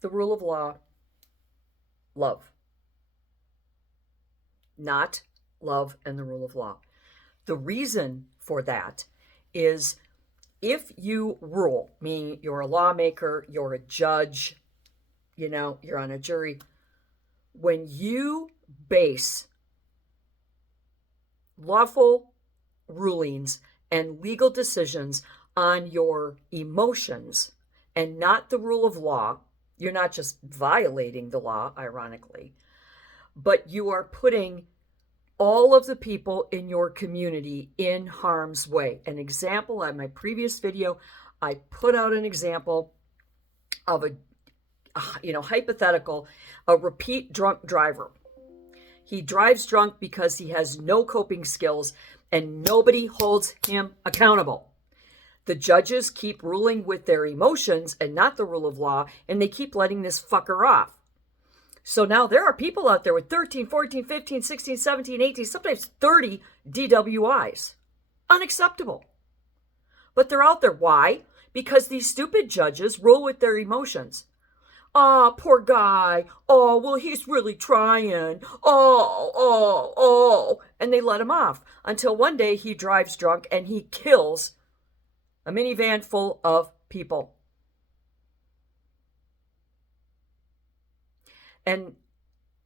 the rule of law, love. Not love and the rule of law. The reason for that is if you rule, meaning you're a lawmaker, you're a judge, you're on a jury, when you base lawful rulings and legal decisions on your emotions and not the rule of law, you're not just violating the law, ironically, but you are putting all of the people in your community in harm's way. An example, on my previous video, I put out an example of a hypothetical, a repeat drunk driver. He drives drunk because he has no coping skills and nobody holds him accountable. The judges keep ruling with their emotions and not the rule of law, and they keep letting this fucker off. So now there are people out there with 13, 14, 15, 16, 17, 18, sometimes 30 DWIs. Unacceptable. But they're out there. Why? Because these stupid judges rule with their emotions. Oh, poor guy. Oh, well, he's really trying. Oh. And they let him off until one day he drives drunk and he kills a minivan full of people. And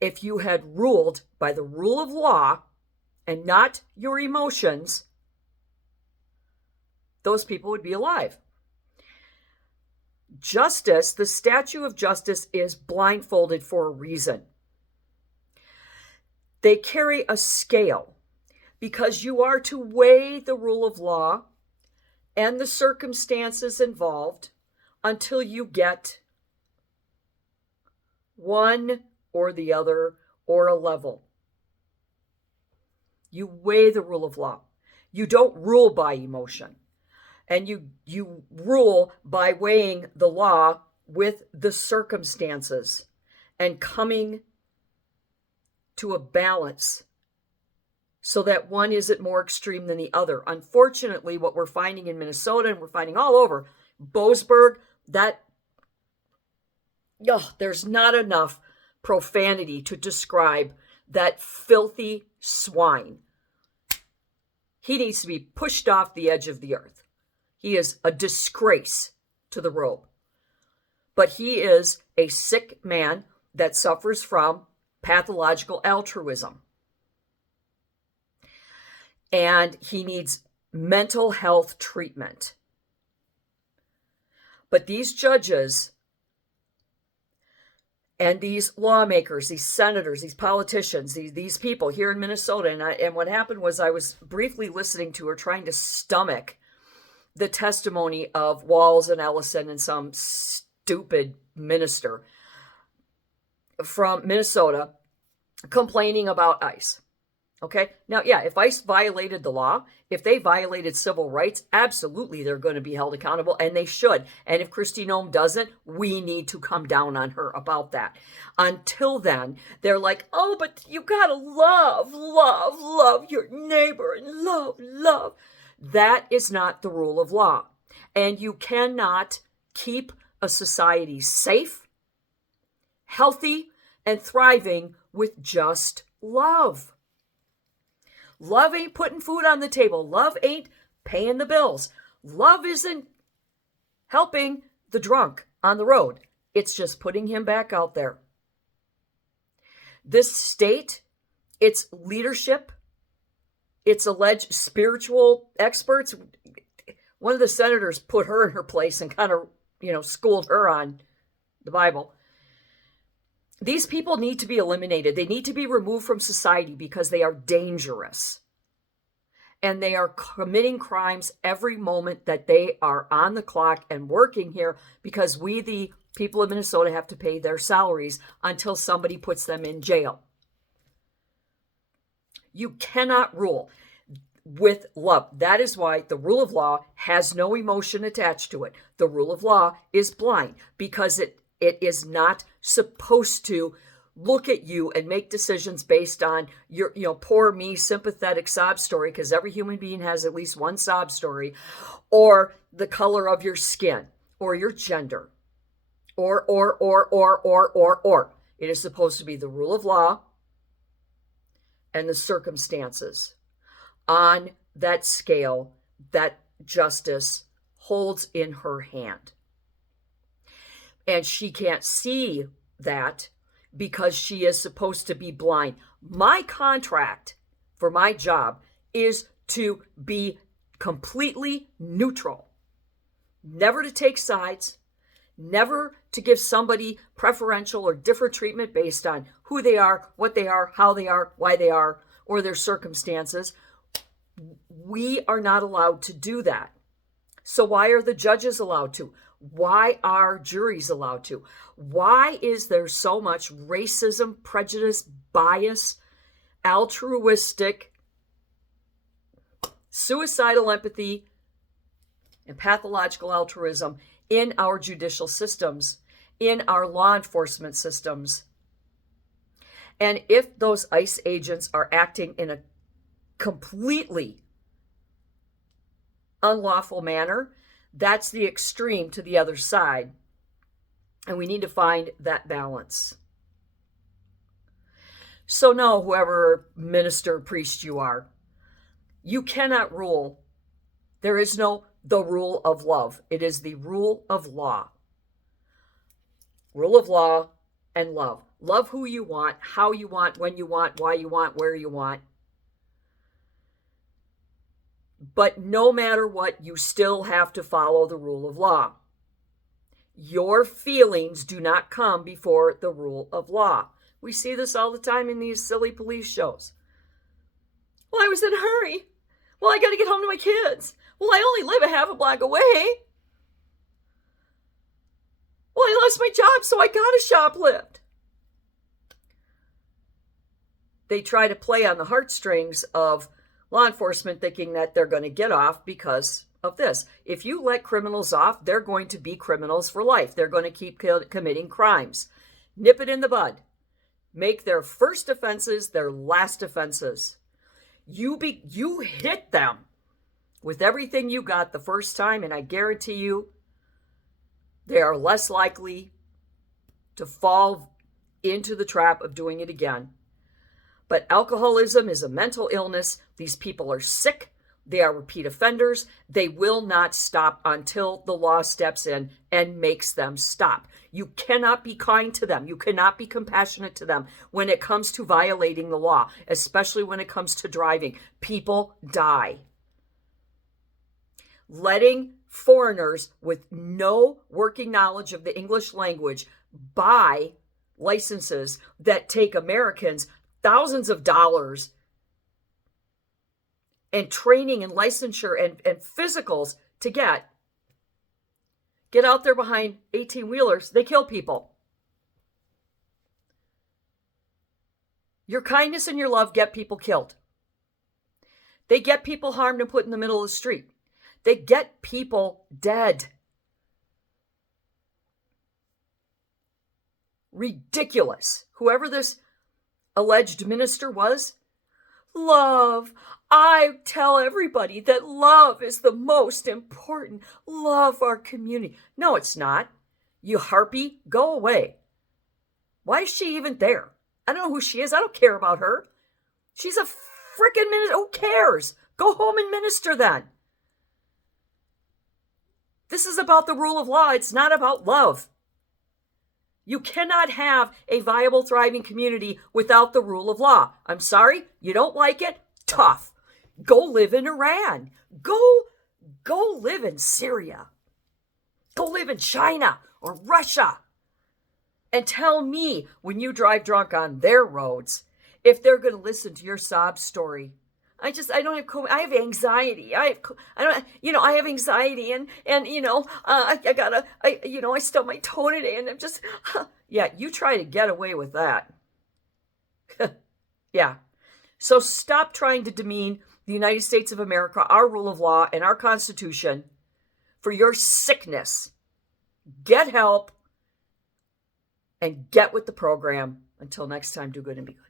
if you had ruled by the rule of law and not your emotions, those people would be alive. Justice, the statue of justice, is blindfolded for a reason. They carry a scale because you are to weigh the rule of law and the circumstances involved until you get one or the other or a level. You weigh the rule of law. You don't rule by emotion. And you rule by weighing the law with the circumstances and coming to a balance so that one isn't more extreme than the other. Unfortunately, what we're finding in Minnesota and we're finding all over, Boasberg, there's not enough profanity to describe that filthy swine. He needs to be pushed off the edge of the earth. He is a disgrace to the robe. But he is a sick man that suffers from pathological altruism. And he needs mental health treatment. But these judges and these lawmakers, these senators, these politicians, these people here in Minnesota, and what happened was I was briefly listening to or trying to stomach the testimony of Walz and Ellison and some stupid minister from Minnesota complaining about ICE. Okay? Now, yeah, if ICE violated the law, if they violated civil rights, absolutely they're going to be held accountable, and they should. And if Kristi Noem doesn't, we need to come down on her about that. Until then, they're like, oh, but you gotta love your neighbor and love. That is not the rule of law. And you cannot keep a society safe, healthy, and thriving with just love. Love ain't putting food on the table. Love ain't paying the bills. Love isn't helping the drunk on the road. It's just putting him back out there. This state, its leadership, its alleged spiritual experts, one of the senators put her in her place and kind of, schooled her on the Bible. These people need to be eliminated. They need to be removed from society because they are dangerous. And they are committing crimes every moment that they are on the clock and working here because we, the people of Minnesota, have to pay their salaries until somebody puts them in jail. You cannot rule with love. That is why the rule of law has no emotion attached to it. The rule of law is blind because it is not supposed to look at you and make decisions based on your, poor me, sympathetic sob story, because every human being has at least one sob story, or the color of your skin, or your gender, Or. It is supposed to be the rule of law and the circumstances on that scale that justice holds in her hand. And she can't see that because she is supposed to be blind. My contract for my job is to be completely neutral, never to take sides, never to give somebody preferential or different treatment based on who they are, what they are, how they are, why they are, or their circumstances. We are not allowed to do that. So why are the judges allowed to? Why are juries allowed to? Why is there so much racism, prejudice, bias, altruistic, suicidal empathy, and pathological altruism in our judicial systems, in our law enforcement systems? And if those ICE agents are acting in a completely unlawful manner, that's the extreme to the other side. And we need to find that balance. So no, whoever minister, priest you are, you cannot rule. There is no the rule of love. It is the rule of law. Rule of law and love. Love who you want, how you want, when you want, why you want, where you want. But no matter what, you still have to follow the rule of law. Your feelings do not come before the rule of law. We see this all the time in these silly police shows. Well, I was in a hurry. Well, I got to get home to my kids. Well, I only live a half a block away. Well, I lost my job, so I got to shoplift. They try to play on the heartstrings of law enforcement, thinking that they're going to get off because of this. If you let criminals off, they're going to be criminals for life. They're going to keep committing crimes. Nip it in the bud. Make their first offenses their last offenses. You hit them with everything you got the first time, and I guarantee you they are less likely to fall into the trap of doing it again. But alcoholism is a mental illness. These people are sick. They are repeat offenders. They will not stop until the law steps in and makes them stop. You cannot be kind to them. You cannot be compassionate to them when it comes to violating the law, especially when it comes to driving. People die. Letting foreigners with no working knowledge of the English language buy licenses that take Americans thousands of dollars and training and licensure and physicals to get out there behind 18-wheelers, they kill people. Your kindness and your love get people killed. They get people harmed and put in the middle of the street. They get people dead. Ridiculous. Whoever this alleged minister was, love. I tell everybody that love is the most important. Love our community. No, it's not. You harpy, go away. Why is she even there? I don't know who she is. I don't care about her. She's a freaking minister. Who cares? Go home and minister then. This is about the rule of law. It's not about love. You cannot have a viable, thriving community without the rule of law. I'm sorry, you don't like it? Tough. Go live in Iran. Go live in Syria. Go live in China or Russia. And tell me when you drive drunk on their roads if they're going to listen to your sob story. I have anxiety. I have anxiety and I stubbed my toe today and I'm just, yeah, you try to get away with that. Yeah. So stop trying to demean the United States of America, our rule of law and our Constitution for your sickness. Get help and get with the program. Until next time, do good and be good.